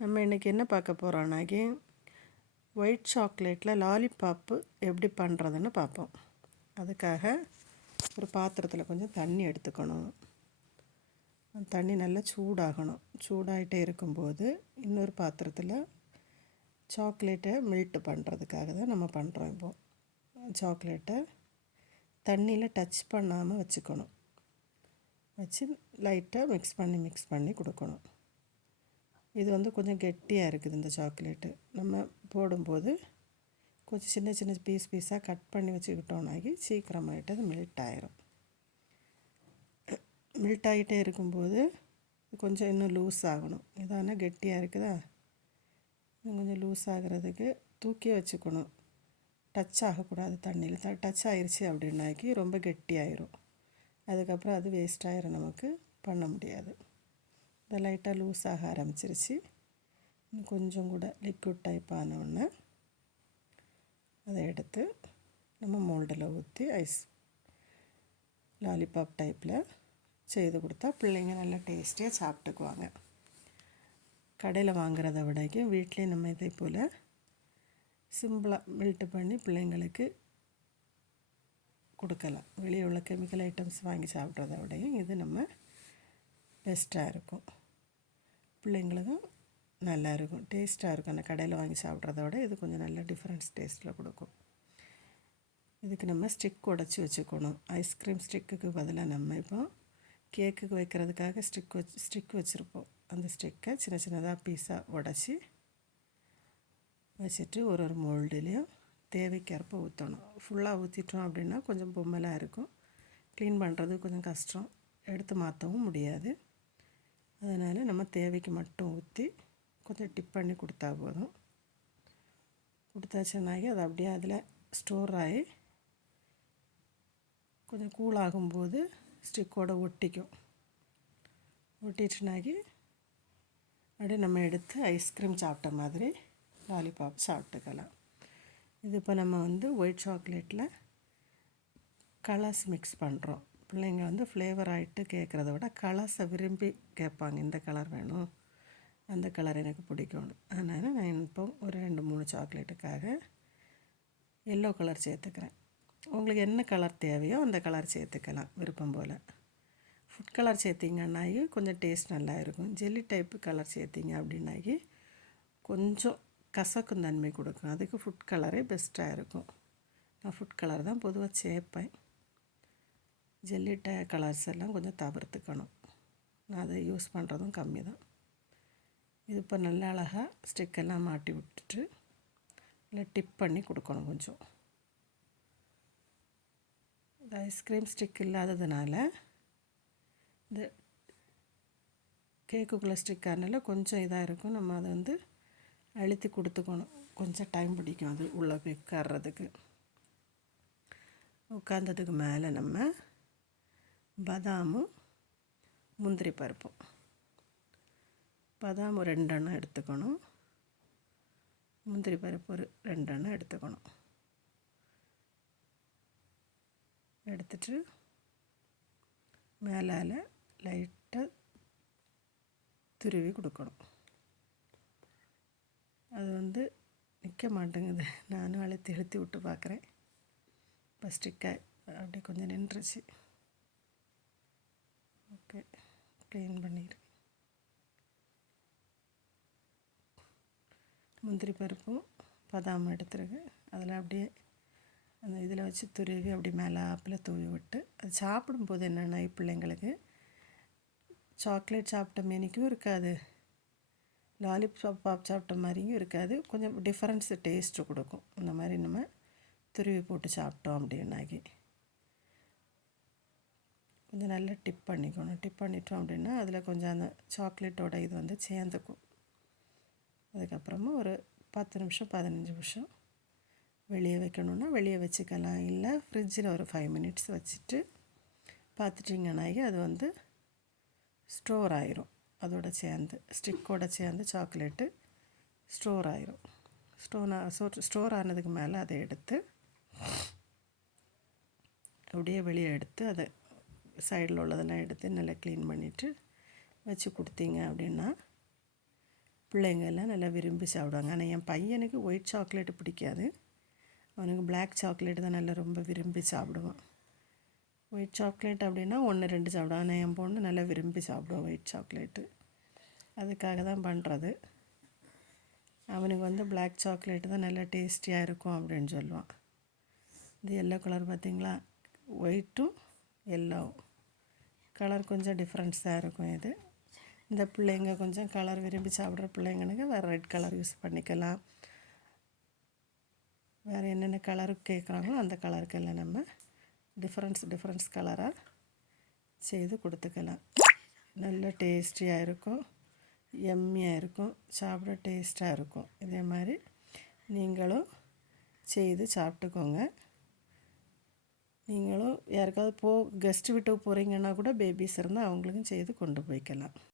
நம்ம இன்றைக்கி என்ன பார்க்க போகிறோம்னாக்கி ஒயிட் சாக்லேட்டில் லாலிபாப்பு எப்படி பண்ணுறதுன்னு பார்ப்போம். அதுக்காக ஒரு பாத்திரத்தில் கொஞ்சம் தண்ணி எடுத்துக்கணும். தண்ணி நல்லா சூடாகணும். சூடாகிட்டே இருக்கும்போது இன்னொரு பாத்திரத்தில் சாக்லேட்டை மெல்ட் பண்ணுறதுக்காக தான் நம்ம பண்ணுறோம். இப்போது சாக்லேட்டை தண்ணியில் டச் பண்ணாமல் வச்சுக்கணும். வச்சு லைட்டாக மிக்ஸ் பண்ணி கொடுக்கணும். இது கொஞ்சம் கெட்டியாக இருக்குது இந்த சாக்லேட்டு. நம்ம போடும்போது கொஞ்சம் சின்ன சின்ன பீஸாக கட் பண்ணி வச்சுக்கிட்டோம்னாக்கி சீக்கிரமாகிட்டு அது மெல்ட் ஆகிரும். மெல்ட் ஆகிட்டே இருக்கும்போது கொஞ்சம் இன்னும் லூஸ் ஆகணும். இதான கெட்டியாக இருக்குதா, இன்னும் கொஞ்சம் லூஸ் ஆகிறதுக்கு தூக்கி வச்சுக்கணும். டச் ஆகக்கூடாது. தண்ணியில் டச் ஆகிருச்சு அப்படின்னாக்கி ரொம்ப கெட்டியாயிரும். அதுக்கப்புறம் அது வேஸ்ட் ஆகிரும், நமக்கு பண்ண முடியாது. இதை லைட்டாக லூஸ் ஆக ஆரம்பிச்சிருச்சு. கொஞ்சம் கூட லிக்விட் டைப் ஆனவுடனே அதை எடுத்து நம்ம மோல்டில் ஊற்றி ஐஸ் லாலிபாப் டைப்பில் செய்து கொடுத்தா பிள்ளைங்க நல்லா டேஸ்டியாக சாப்பிட்டுக்குவாங்க. கடையில் வாங்குறத விடைக்கும் வீட்டிலே நம்ம இதே போல் சிம்பிளாக மெல்ட் பண்ணி பிள்ளைங்களுக்கு கொடுக்கலாம். வெளியே உள்ள கெமிக்கல் ஐட்டம்ஸ் வாங்கி சாப்பிட்றத விடையும் இது நம்ம பெஸ்ட்டாக இருக்கும். பிள்ளைங்களுக்கும் நல்லா இருக்கும், டேஸ்ட்டாக இருக்கும். அந்த கடையில் வாங்கி சாப்பிட்றத விட இது கொஞ்சம் நல்ல டிஃப்ரெண்ட்ஸ் டேஸ்ட்டில் கொடுக்கும். இதுக்கு நம்ம ஸ்டிக் உடச்சி வச்சுக்கணும். ஐஸ்கிரீம் ஸ்டிக்குக்கு பதிலாக நம்ம இப்போ கேக்குக்கு வைக்கிறதுக்காக ஸ்டிக் வச்சுருப்போம். அந்த ஸ்டிக்கை சின்ன சின்னதாக பீஸாக உடச்சி வச்சுட்டு ஒரு மோல்டுலேயும் தேவைக்கேற்ப ஊற்றணும். ஃபுல்லாக ஊற்றிட்டோம் அப்படின்னா கொஞ்சம் பொம்மலாக இருக்கும். க்ளீன் பண்ணுறது கொஞ்சம் கஷ்டம், எடுத்து மாற்றவும் முடியாது. அதனால் நம்ம தேவைக்கு மட்டும் ஊற்றி கொஞ்சம் டிப் பண்ணி கொடுத்தா போதும். கொடுத்தாச்சுன்னாக்கி அது அப்படியே அதில் ஸ்டோர் ஆகி கொஞ்சம் கூலாகும்போது ஸ்டிக்கோடு ஒட்டிக்கும். ஒட்டிச்சுனாக்கி அப்படியே நம்ம எடுத்து ஐஸ்கிரீம் சாப்பிட்ட மாதிரி லாலிபாப் சாப்பிட்டுக்கலாம். இது இப்போ நம்ம ஒயிட் சாக்லேட்டில் கலர்ஸ் மிக்ஸ் பண்ணுறோம். பிள்ளைங்க ஃப்ளேவர் ஆகிட்டு கேட்குறத விட கலர்ஸை விரும்பி கேட்பாங்க. இந்த கலர் வேணும், அந்த கலர் எனக்கு பிடிக்கும்னு. அதனால் நான் இப்போ ஒரு 2-3 சாக்லேட்டுக்காக எல்லோ கலர் சேர்த்துக்கிறேன். உங்களுக்கு என்ன கலர் தேவையோ அந்த கலர் சேர்த்துக்கலாம் விருப்பம் போல். ஃபுட் கலர் சேர்த்திங்கன்னாக்கி கொஞ்சம் டேஸ்ட் நல்லா இருக்கும். ஜெல்லி டைப்பு கலர் சேர்த்திங்க அப்படின்னாக்கி கொஞ்சம் கசக்கும் தன்மை கொடுக்கும். அதுக்கு ஃபுட் கலரே பெஸ்ட்டாக இருக்கும். நான் ஃபுட் கலர் தான் பொதுவாக சேர்ப்பேன். ஜெல்லி கலர்ஸ் எல்லாம் கொஞ்சம் தவிர்த்துக்கணும். நான் அதை யூஸ் பண்ணுறதும் கம்மி தான். இது இப்போ நல்லா அழகாக ஸ்டிக்கெல்லாம் மாட்டி விட்டுட்டு இல்லை டிப் பண்ணி கொடுக்கணும். கொஞ்சம் இந்த ஐஸ்கிரீம் ஸ்டிக் இல்லாததுனால இந்த கேக்குக்குள்ளே ஸ்டிக்கானால கொஞ்சம் இதாக இருக்கும். நம்ம அதை அழுத்தி கொடுத்துக்கணும். கொஞ்சம் டைம் பிடிக்கும் அது உள்ளே போய் உட்கார்றதுக்கு. உட்கார்ந்ததுக்கு மேலே நம்ம பாதாமும் முந்திரி பருப்பும், பாதாம் 2 எண்ணம் எடுத்துக்கணும், முந்திரி பருப்பு ஒரு 2 எண்ணம் எடுத்துக்கணும். எடுத்துட்டு மேலால் லைட்டாக துருவி கொடுக்கணும். அது நிற்க மாட்டேங்குது. நானும் அழுத்தி விட்டு பார்க்குறேன். இப்போ ஸ்டிக்கை அப்படியே கொஞ்சம் நின்றுச்சு. ஓகே, க்ளீன் பண்ணிடு. முந்திரி பருப்பும் பாதாம் எடுத்துருக்கு. அதில் அப்படியே அந்த இதில் வச்சு துருவி அப்படி மேலே ஆப்பில் தூவி விட்டு அது சாப்பிடும்போது என்னென்னா பிள்ளைங்களுக்கு சாக்லேட் சாப்பிட்ட மேனிக்கும் இருக்காது, லாலிபாப் சாப்பிட்ட மாதிரியும் இருக்காது. கொஞ்சம் டிஃப்ரென்ஸ் டேஸ்ட்டு கொடுக்கும். இந்த மாதிரி நம்ம துருவி போட்டு சாப்பிட்டோம் அப்படின்னாக்கி கொஞ்சம் நல்லா டிப் பண்ணிக்கணும். டிப் பண்ணிட்டோம் அப்படின்னா அதில் கொஞ்சம் அந்த சாக்லேட்டோட இது சேர்ந்துக்கும். அதுக்கப்புறமா ஒரு 10 நிமிஷம் 15 நிமிஷம் வெளியே வைக்கணுன்னா வெளியே வச்சுக்கலாம். இல்லை ஃப்ரிட்ஜில் ஒரு 5 மினிட்ஸ் வச்சுட்டு பார்த்துட்டிங்கன்னாக்கி அது ஸ்டோர் ஆயிரும். அதோட சேர்ந்து ஸ்டிக்கோடு சேர்ந்து சாக்லேட்டு ஸ்டோர் ஆயிரும். ஸ்டோர் ஆனதுக்கு மேலே அதை எடுத்து அப்படியே வெளியே எடுத்து அதை சைடில் உள்ளதெல்லாம் எடுத்து நல்லா க்ளீன் பண்ணிவிட்டு வச்சு கொடுத்தீங்க அப்படின்னா பிள்ளைங்க எல்லாம் நல்லா விரும்பி சாப்பிடுவாங்க. ஆனால் என் பையனுக்கு ஒயிட் சாக்லேட்டு பிடிக்காது. அவனுக்கு பிளாக் சாக்லேட்டு தான் நல்லா ரொம்ப விரும்பி சாப்பிடுவான். ஒயிட் சாக்லேட் அப்படின்னா 1-2 சாப்பிடுவான். ஆனால் என் பொண்ணு நல்லா விரும்பி சாப்பிடுவான் ஒயிட் சாக்லேட்டு. அதுக்காக தான் பண்ணுறது. அவனுக்கு வந்து பிளாக் சாக்லேட்டு தான் நல்லா டேஸ்டியாக இருக்கும் அப்படின்னு சொல்லுவான். இது எல்லோ கலர் பார்த்திங்களா, ஒயிட்டும் எல்லோவும் கலர் கொஞ்சம் டிஃப்ரெண்ட்ஸ் தான் இருக்கும். இது இந்த பிள்ளைங்க கொஞ்சம் கலர் விரும்பி சாப்பிட்ற பிள்ளைங்களுக்கு வேறு ரெட் கலர் யூஸ் பண்ணிக்கலாம். வேறு என்னென்ன கலருக்கு கேட்குறாங்களோ அந்த கலருக்கெல்லாம் நம்ம டிஃப்ரெண்ட்ஸ் கலராக செய்து கொடுத்துக்கலாம். நல்ல டேஸ்டியாக இருக்கும், எம்மியாக இருக்கும், சாப்பிட டேஸ்ட்டாக இருக்கும். இதே மாதிரி நீங்களும் செய்து சாப்பிட்டுக்கோங்க. நீங்களும் யாருக்காவது கெஸ்ட்டு வீட்டுக்கு போகிறீங்கன்னா கூட பேபிஸ் இருந்தால் அவங்களுக்கும் செய்து கொண்டு போய்க்கலாம்.